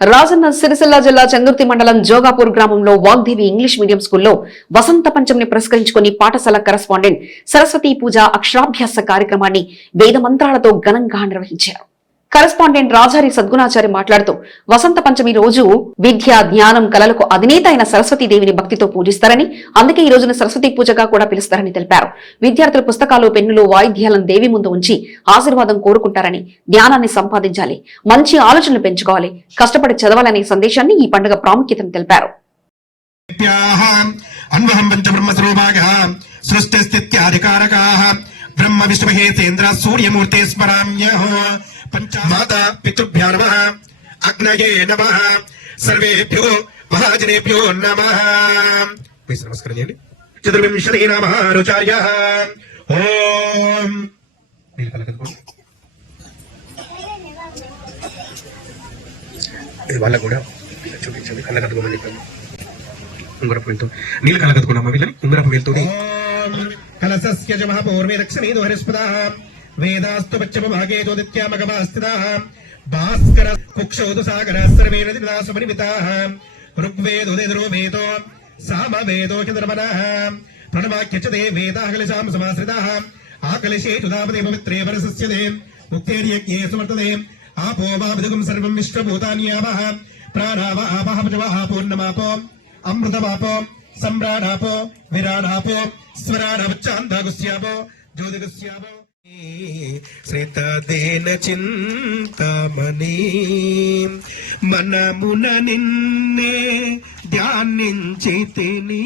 రాజన్న సిరిసిల్ల జిల్లా చందుర్తి మండలం జోగాపూర్ గ్రామంలో వాగ్దేవి ఇంగ్లీష్ మీడియం స్కూల్లో వసంత పంచమిని పురస్కరించుకుని పాఠశాల కరస్పాండెంట్ సరస్వతి పూజ అక్షరాభ్యాస కార్యక్రమాన్ని వేద మంత్రాలతో ఘనంగా నిర్వహించారు. కరస్పాండెంట్ రాజారి సద్గుణాచారి మాట్లాడుతూ వసంత పంచమి రోజు విద్య జ్ఞానం కళలకు అధినేత అయిన సరస్వతీదేవిని భక్తితో పూజిస్తారని అందుకే ఈ రోజున సరస్వతి పూజగా కూడా పిలుస్తారని తెలిపారు. విద్యార్థులు పుస్తకాలు పెన్నులు వాయిద్యాలను దేవి ముందు ఉంచి ఆశీర్వాదం కోరుకుంటారని జ్ఞానాన్ని సంపాదించాలి మంచి ఆలోచనలు పెంచుకోవాలి కష్టపడి చదవాలనే సందేశాన్ని ఈ పండుగ ప్రాముఖ్యతను తెలిపారు. బ్రహ్మ విష్ణుమహేతేంద్ర సూర్యమూర్తి స్మరామ్యః పంచ మాతా పితృభ్యో నమః. అగ్నయే నమ. సర్వేభ్యో మహాజనేభ్యో నమ. నమస్కారం చేయండి. చతుర్వింశతి నామ రుచార్య ఓం వాళ్ళకు కూడా చూపించండి. కళ్ళకద్దుకోమని చెప్పండి ఉంగరపు వెళ్తూ నీళ్ళు కలగదుకున్నామా వీళ్ళని. ఉంగరపు వెళ్తూ కలసస్య జ వేదాస్తు పశ్చిమ భాగే జ్యోతిత్యామగమాస్థితా భాస్కర కుక్షౌదు సాగర సర్వే నదిదాసు పరిమితా ఋగ్వేదో నిద్రో వేదో సామవేదో చంద్రమనః ప్రణవాక్య చ దే వేదాహలిశాం సమాశ్రితాః ఆకలిశే దాపదే పవిత్రే వరసస్యదే ముక్తేర్యజ్ఞే సమర్థదే ఆపో వావిదుగం సర్వం విశ్వభూతాన్యావః ప్రాణావ ఆపః పచవః పూర్ణమాపో అమృతమాపో సమ్రాడాపో విరాడాపో స్వరాడవచ్చాందాగుస్యాపో జ్యోతిగుస్యాపో శ్రితదేన చింతమణి మనమున నిన్నే ధ్యానించి తిని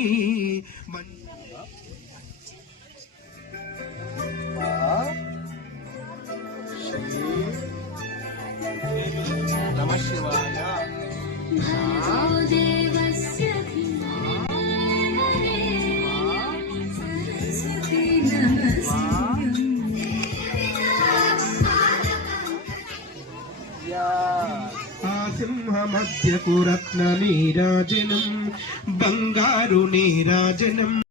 దేవస్య సింహమధ్యకు రత్న నీరాజనం బంగారు నీరాజనం